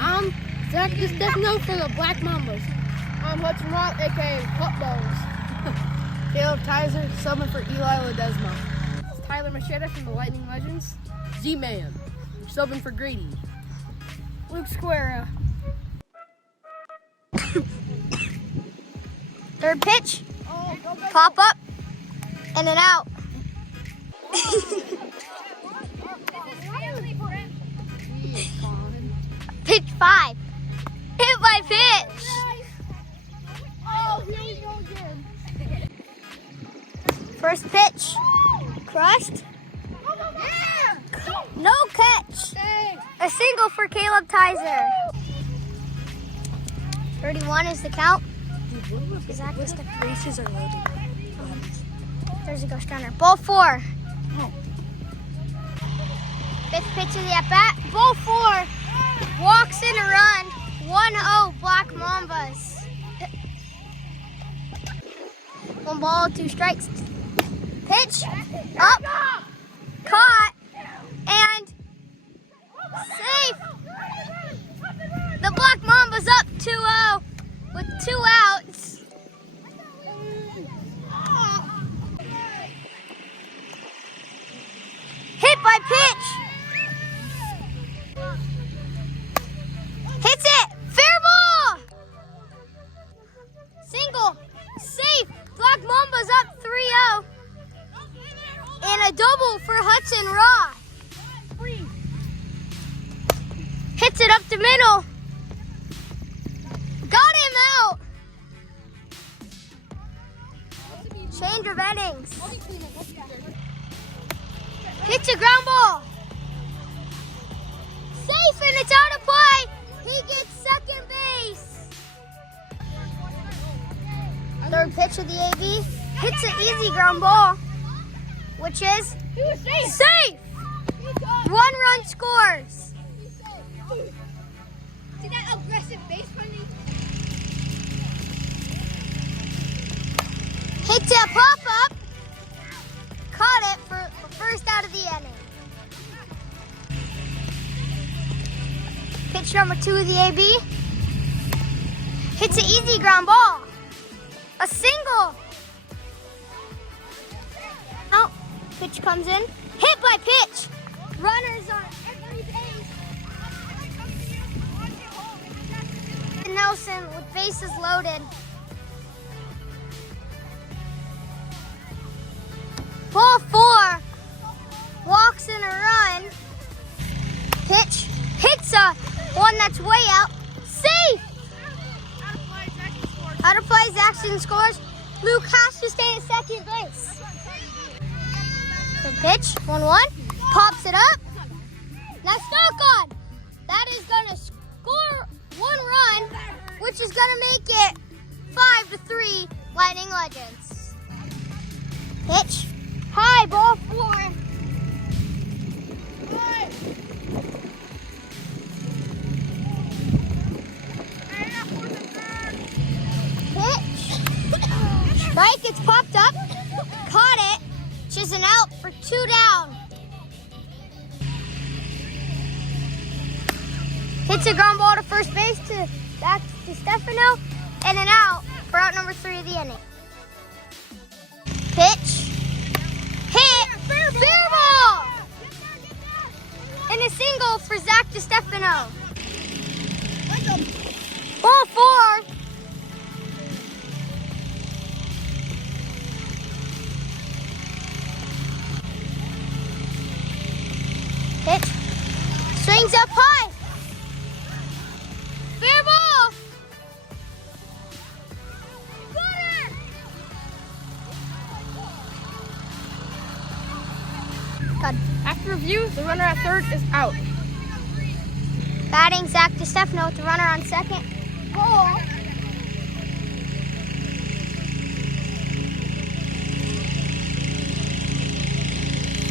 I'm Zach DeStefano for the Black Mambas. I'm Hudson Rock, aka Hot Bones. Caleb Tizer, subbing for Eli Ledesma. It's Tyler Macheta from the Lightning Legends. Z-Man, subbing for Grady. Luke Square. Third pitch, pop up, and then out. Pitch 5. Hit by pitch. Oh, here we go again. First pitch, crushed. No catch. A single for Caleb Tizer. 31 is the count. Zach, the bases are loaded. There's a ghost runner. Ball 4. Fifth pitch of the at-bat. Ball 4. Walks in a run. 1-0 Black Mambas. 1 ball, 2 strikes. Pitch. Up. Caught. And safe. The Black Mambas up 2-0 with 2 outs. Hit by pitch. Hits it. Fair ball. Single. Safe. Black Mambas up 3-0. And a double for Hudson Raw. Hits it up the middle. Got him out. Change of innings. Hits a ground ball. Safe, and it's out of play. He gets second base. Third pitch of the AB. Hits an easy ground ball, which is safe. 1 run scores. See that aggressive base running? Hits a pop-up. Caught it for first out of the inning. Pitch number 2 of the AB. Hits an easy ground ball. A single. Oh, pitch comes in. Hit by pitch. Runners on every base. Nelson with bases loaded. Ball 4. Walks in a run. Pitch. Hits a one that's way out. Safe. Out of play, Zaxton scores. Luke has to stay at second base. The pitch, 1-1. Pops it up. Now stuck on. That is going to score 1 run, which is going to make it 5-3 Lightning Legends. Pitch. High, ball 4. Pitch. Strike, it's popped up. Caught it. Which is an out for 2 down. Hits a ground ball to first base to back to Stefano. And an out for out number 3 of the inning. Pitch. Hit. Fair ball. And a single for Zach DeStefano. Ball 4. Pitch. Swings up high. Fair ball. Got it. After review, the runner at third is out. Batting Zach DeStefano with the runner on second. Ball.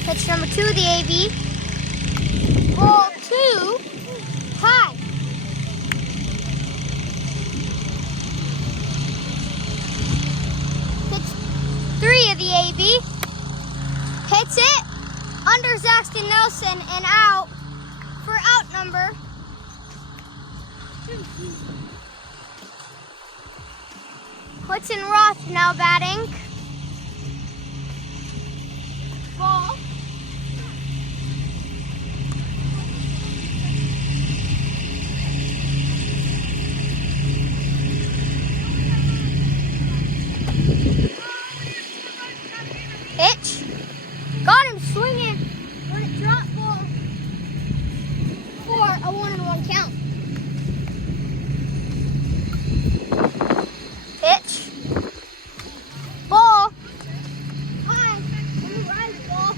Pitch number 2 of the AB. Ball 2. High. Pitch 3 of the AB. Hits it. Under Zaxton Nelson and out for out number Hudson Roth now batting. Ball. Pitch. Got him swinging. When it dropped ball for a 1-1 count. Pitch. Ball. High. Let me ride the ball.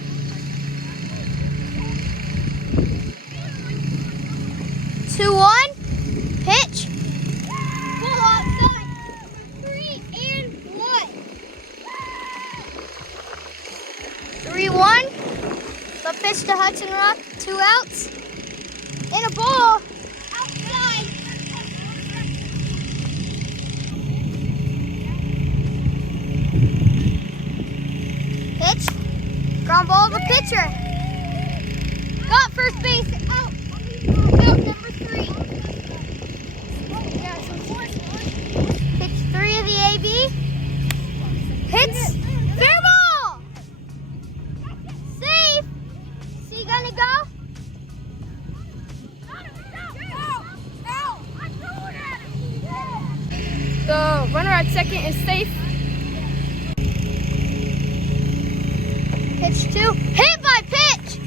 Two, one. Pitch. Ball outside. 3-1. 3-1. The pitch to Hudson Rock. 2 outs. And a ball. Outside. Pitch. Ground ball to the pitcher. Got first base. Out. Out number 3. Pitch 3 of the AB. Hits. Fair ball. Safe. Is he gonna go? The runner at second is safe. Pitch 2. Hit by pitch.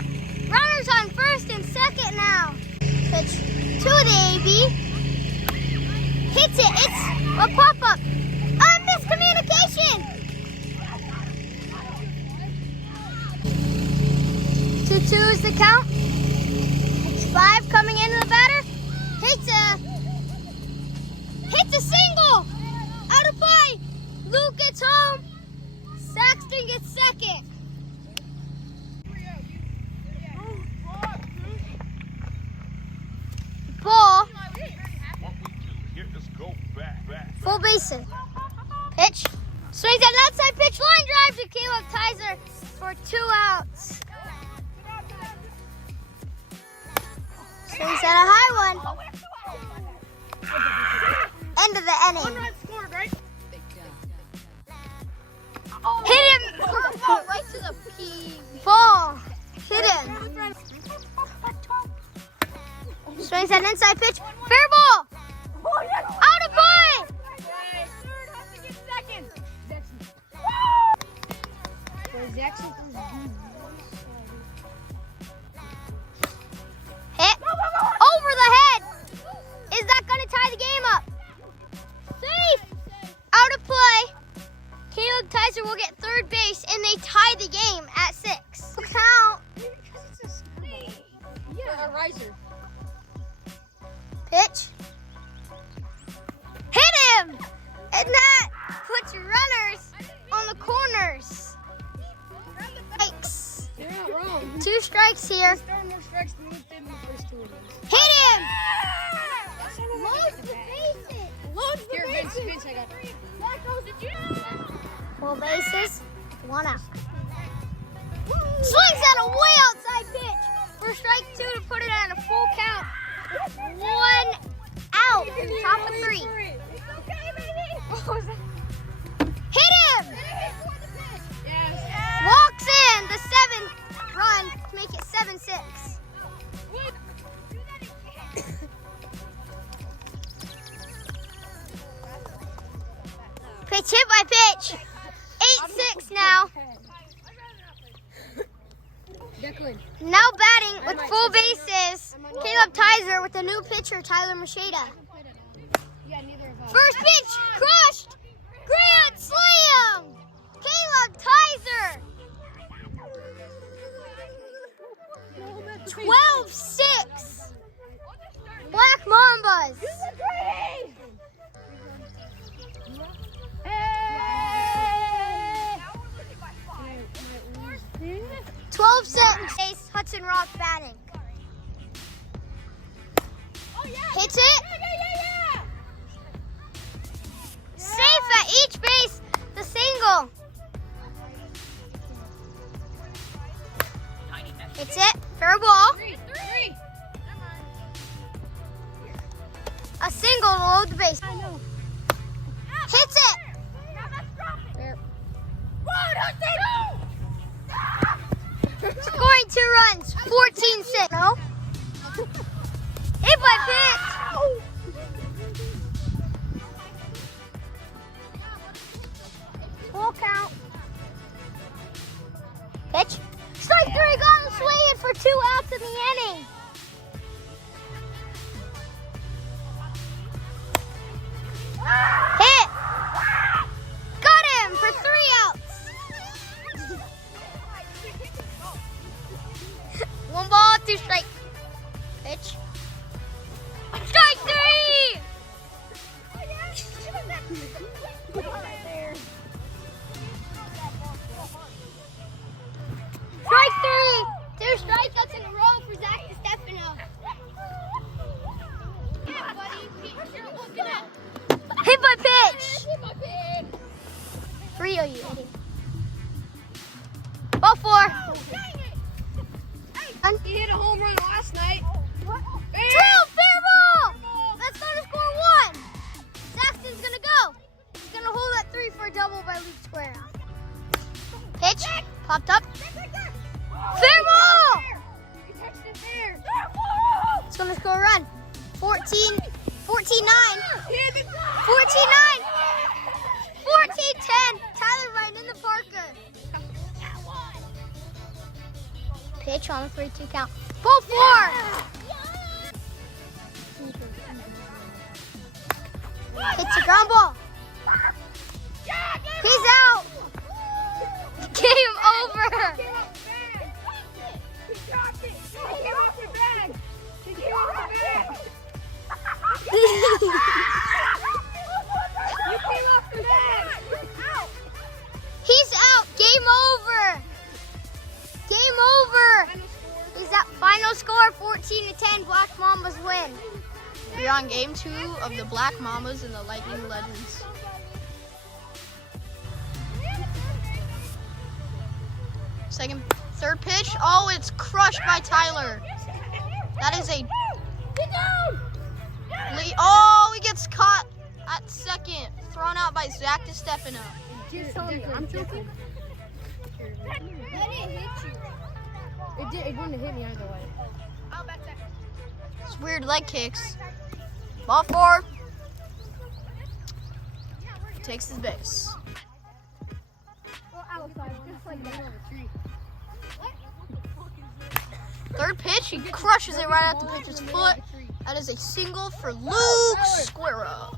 Runners on first and second now. Pitch 2 of the AB. Hits it. It's a pop-up. Miscommunication. 2-2 is the count. Pitch 5 coming into the batter. Hits a single. Out of play. Luke gets home. Saxton gets second. Ball. Full bases. Pitch. Swings at an outside pitch. Line drive to Caleb Tizer for 2 outs. Swings at a high one. End of the inning. Hit him. Right to the P. Ball. Hit him. Swings at an inside pitch. Fair ball. Out of play. Hit over the head. Is that going to tie the game up? Safe. Out of play. Caleb Tizer will get third base, and they tie the game at 6. Count. Yeah, a riser. Pitch. Hit him. And that puts runners on the corners. Strikes. You're not wrong. 2 strikes here. Hit him. Loads the bases. Loads the bases. Vince, I got it. That goes to you. 4 bases. 1 out. Swings at a way outside pitch for strike 2 to put it at a full count. 1 out. Top of 3. It's okay, baby. Hit him. Yes. Walks in the 7th run to make it 7-6. Pitch hit by pitch. 8-6 now. Now batting with full bases. Caleb Tizer with the new pitcher, Tyler Macheda. First pitch, crushed. Grand slam. Caleb Tizer. 12-6. Black Mambas. 12-7. Ace Hudson Rock batting. Hits it. Safe at each base. The single. Hits it. Fair ball. A Strike three. 2 strikeouts in a row for Zach DeStefano. Hit by pitch. 3 of you. Ball 4. He hit a home run last night. True, fair ball. That's going to score 1. Saxton's going to go. He's going to hold that 3 for a double by Luke Square. Pitch, popped up. Fair ball. It's going to score a run. 14-9. 14-9. 14-10. Tyler right in the Parker. Pitch on a 3-2 count. Ball 4. Hits a ground ball. He's out. Game over. He's out. Game over. Game over. He's at final score 14-10. Black Mambas win. We're on game 2 of the Black Mambas and the Lightning Legends. Third pitch. Oh, it's crushed by Tyler. That is a. Oh, he gets caught at second. Thrown out by Zach DeStefano. I'm joking. Let it hit you. It wouldn't have hit me either way. I'll bet that. It's weird leg kicks. Ball 4. Takes his base. Third pitch, he crushes it right at the pitcher's foot. That is a single for Luke Squirrel.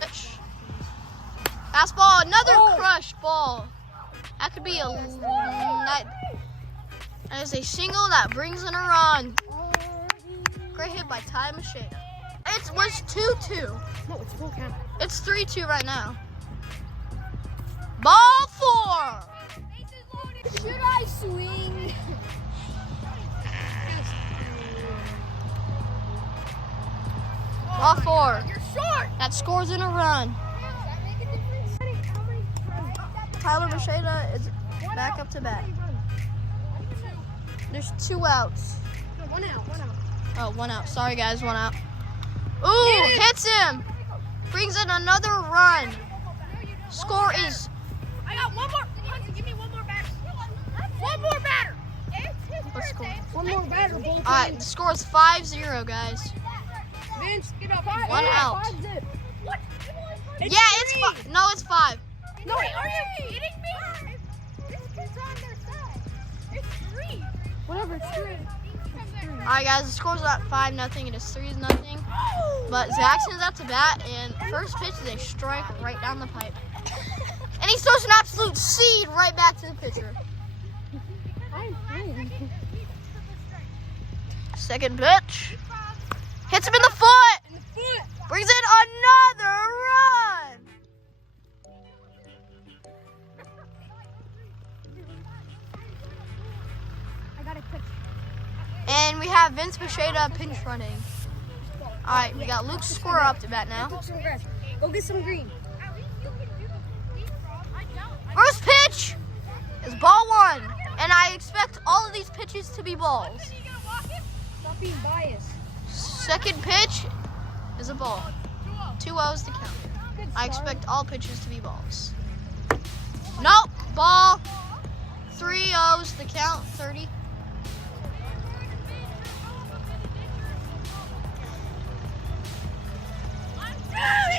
Pitch. Fastball, another crushed ball. That could be a. That is a single that brings in a run. Great hit by Ty Macheda. It was 2-2. No, it's full count. It's 3-2 right now. Ball 4. Should I swing? Ball 4. You're short. That scores in a run. Tyler Macheda is back up to bat. There's 2 outs. No, 1 out. 1 out. Oh, 1 out. Sorry, guys, 1 out. Ooh, hits him. Brings in another run. Score is. I got 1 more. Give me 1 more batter. 1 more batter. What's score? 1 more batter. All right, the score is 5-0, guys. Vince, get up. 1 out. What? Yeah, it's 5. No, it's 5. No, wait, are you kidding me? This kid's on their side. It's 3. Whatever, it's 3. All right, guys, the score's not 5-0. It is 3-0. But Zaxton's up to bat, and first pitch is a strike right down the pipe. And he throws an absolute seed right back to the pitcher. Second pitch. Hits him in the foot. Brings in another run. And we have Vince Macheda pinch running. All right, we got Luke Squirrel up to bat now. Go get some green. First pitch is ball 1, and I expect all of these pitches to be balls. Stop being biased. Second pitch is a ball. 2-0 to count. I expect all pitches to be balls. Nope, ball. 3-0 the count. 30.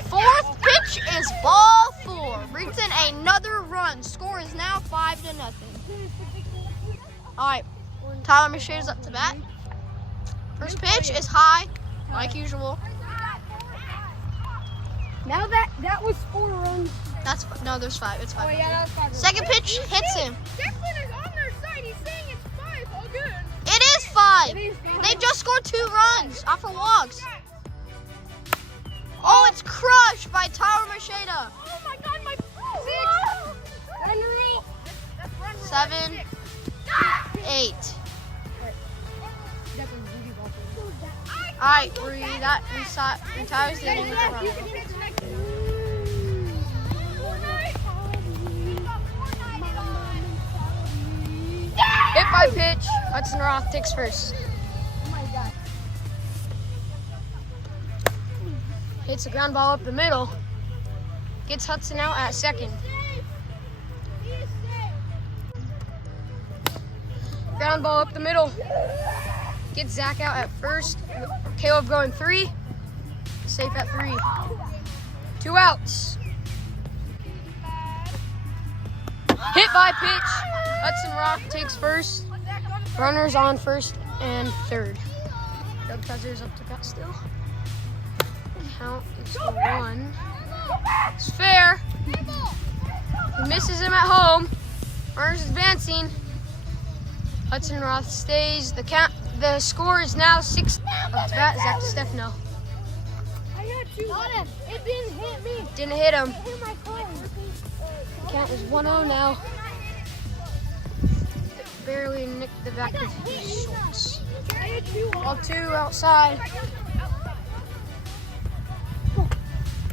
Fourth pitch is ball 4. Brings in another run. Score is now 5-0. All right, Tyler Macheda's up to bat. First pitch is high, like usual. Now that was 4 runs. No, there's 5. It's 5. Oh yeah, that's 5. Second pitch hits him. Declan is on their side. He's saying it's 5. All good. It is 5. It is 5. They just scored 2 runs off for walks. Oh, it's crushed by Tyler Macheda. Alright, retires the inning with a runner. Hit by pitch. Hudson Roth takes first. Hits a ground ball up the middle. Gets Hudson out at second. Ground ball up the middle. Gets Zach out at first. Caleb going 3. Safe at 3. 2 outs. Hit by pitch. Hudson Roth takes first. Runners on first and third. Doug Fezzer's up to bat still. Count is 1. It's fair. He misses him at home. Runners advancing. Hudson Roth stays. The score is now 6. Up to bat, Zach DeStefano. I got you. It didn't hit me. Didn't hit him. It hit my car. Count is 1-0 now. Barely nicked the back of his shorts. Ball 2 outside.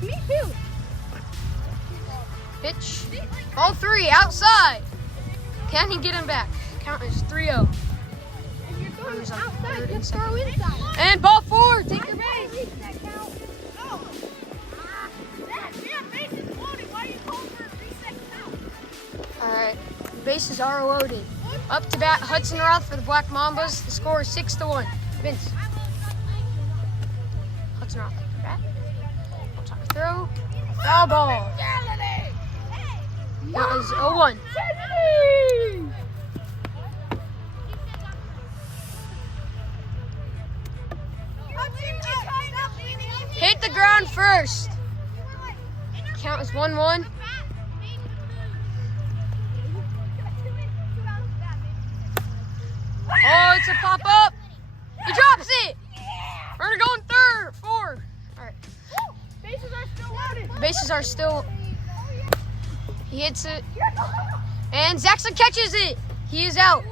Me too. Pitch. Ball 3 outside. Can he get him back? Count is 3-0. If you're throwing Runners on outside, third and just throw second. inside. And ball 4. Take your base. Alright. Bases are loaded. Up to bat, Hudson Roth for the Black Mambas. The score is 6-1. Vince. Hudson Roth up to bat. Time to throw. Foul ball. That is 0-1. Hit the ground first. Count is 1-1. Oh, it's a pop up. He drops it. Runner going 4. All right. Bases are still loaded. Bases are still. He hits it. And Zaxon catches it. He is out.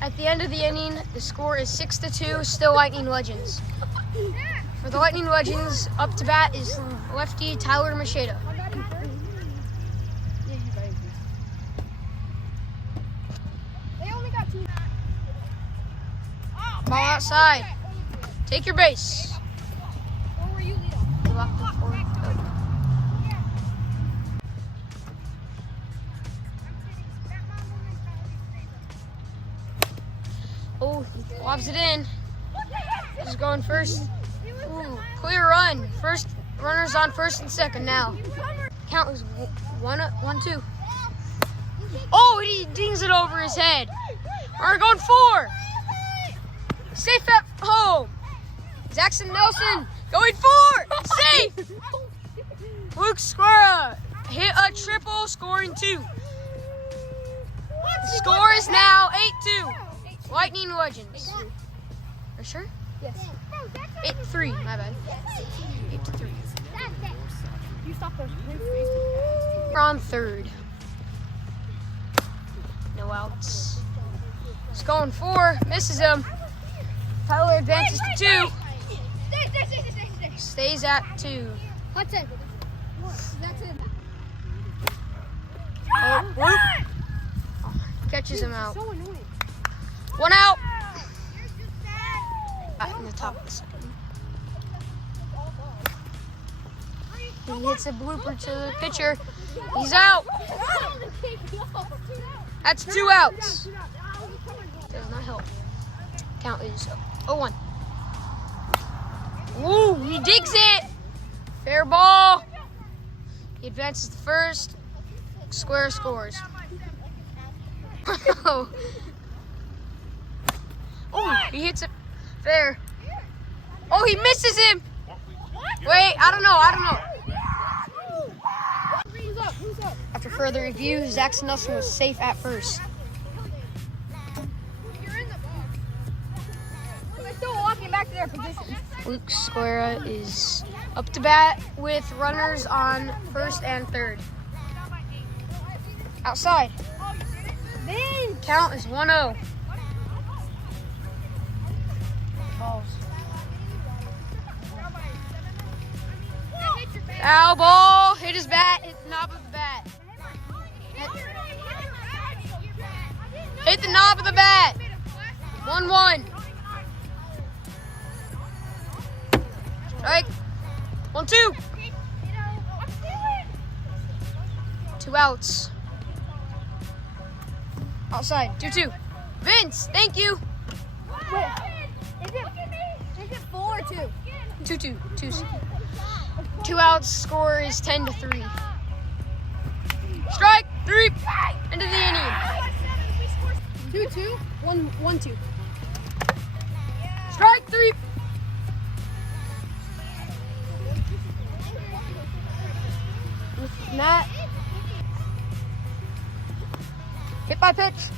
At the end of the inning, the score is 6-2, still Lightning Legends. For the Lightning Legends, up to bat is lefty Tyler Macheda. Ball outside. Take your base. Oh, he lobs it in. He's going first. Ooh, clear run. First runners on first and second now. Count was 1-2. Oh, he dings it over his head. Runner going 4. Safe at home. Jackson Nelson going 4. Safe. Luke Squara hit a triple, scoring 2. The score is now 8-2. Lightning Legends. Are you sure? Yes. 8-3, my bad. 8-3. You stop those. We're on third. No outs. He's going 4, misses him. Tyler advances to 2. Stays at 2. Hudson. That's him. Oh, whoop. Catches him out. So annoying. 1 out. Back in the top of the second. He hits a blooper to the pitcher. He's out. That's 2 outs. Does not help. Count is 0-1. Woo, he digs it. Fair ball. He advances to first. Square scores. Oh, he hits it fair. Oh, he misses him. Wait, I don't know. Who's up? After further review, Zaxon Nelson was safe at first. You're in the box. They're still walking back to their positions. Luke Squara is up to bat with runners on first and third. Outside. Count is 1-0. balls. Foul ball. Hit his bat. Hit the knob of the bat. Hit the knob of the bat. 1-1. Strike. 1-2. 2 outs. Outside. 2-2. Vince, thank you. Wait, is it 4 or 2? 2-2. 2 outs. Score is 10-3. Strike 3. End of the inning. 2-2. 1-2. Strike 3. With Matt. Hit by pitch.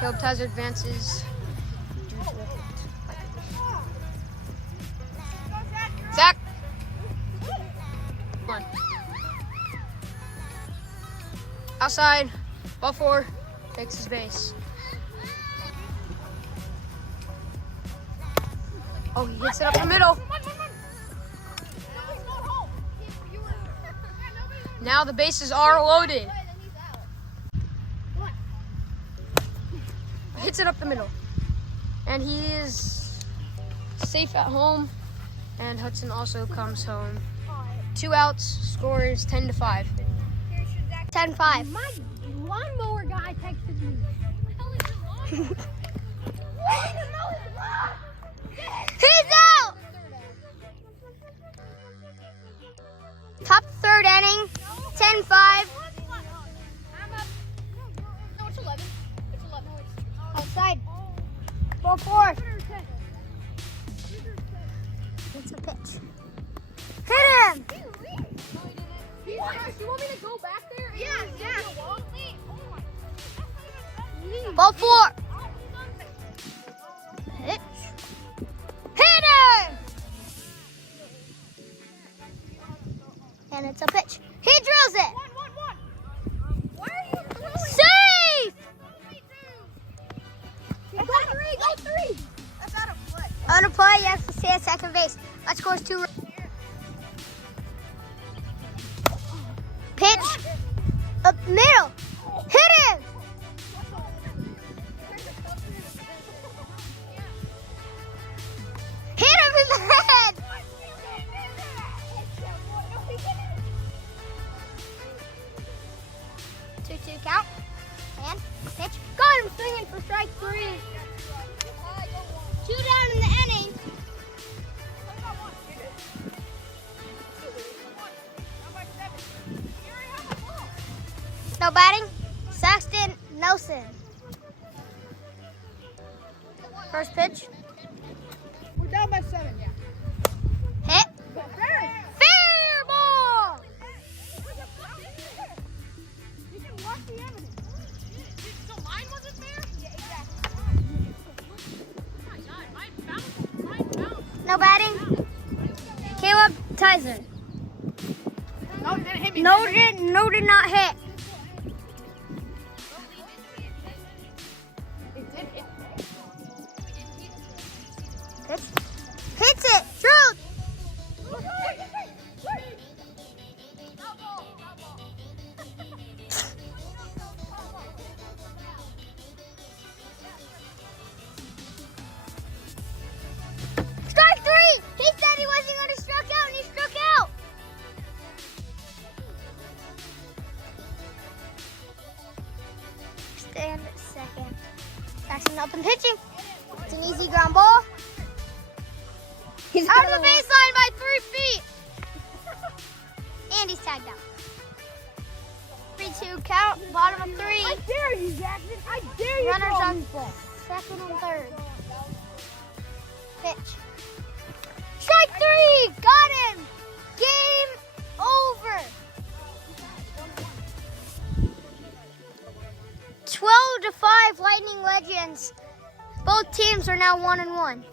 Caleb Tizer advances. Zach. 1. Outside. Ball 4. Takes his base. Oh, he hits it up the middle. Now the bases are loaded. Hits it up the middle. And he is safe at home. And Hudson also comes home. 2 outs. Score is 10-5. 10-5. My lawnmower guy texted me. He's out! Top 3rd inning. 10-5. I'm up. No, it's 11. It's 11. Outside. Ball 4. It's a pitch. Hit him! Do you want me to go back there? Yeah. Ball 4. Pitch. Hit him! And it's a pitch. He drills it. Why are you throwing? Safe! Go 3. That's out of play. On a play, yes, to stay at second base. That scores 2. Pitch. Up middle. Hit him! Hit him in the head! 2-2 count. And pitch. Got him swinging for strike 3. 2 down in the inning. No batting. Saxton Nelson. First pitch. We're down by 7, yeah. Hit. Fair ball. You can watch the evidence. So mine wasn't fair? Yeah, exactly. Oh my God, mine bounced. No batting. Caleb Tizer. No, it didn't hit me. No, did not hit. It did hit me. Pitch. Hits it. Drilled. Strike 3. He said he wasn't going to strike out, and he struck out. Stand at second. Jackson up and pitching. It's an easy ground ball. He's Out of the baseline by 3 feet. And he's tagged out. 3-2 count, bottom of 3. I dare you, Jackson. I dare you. Runners throw on me ball. second and third. Pitch. Strike 3. Got him. Game over. 12-5 Lightning Legends. Both teams are now 1-1.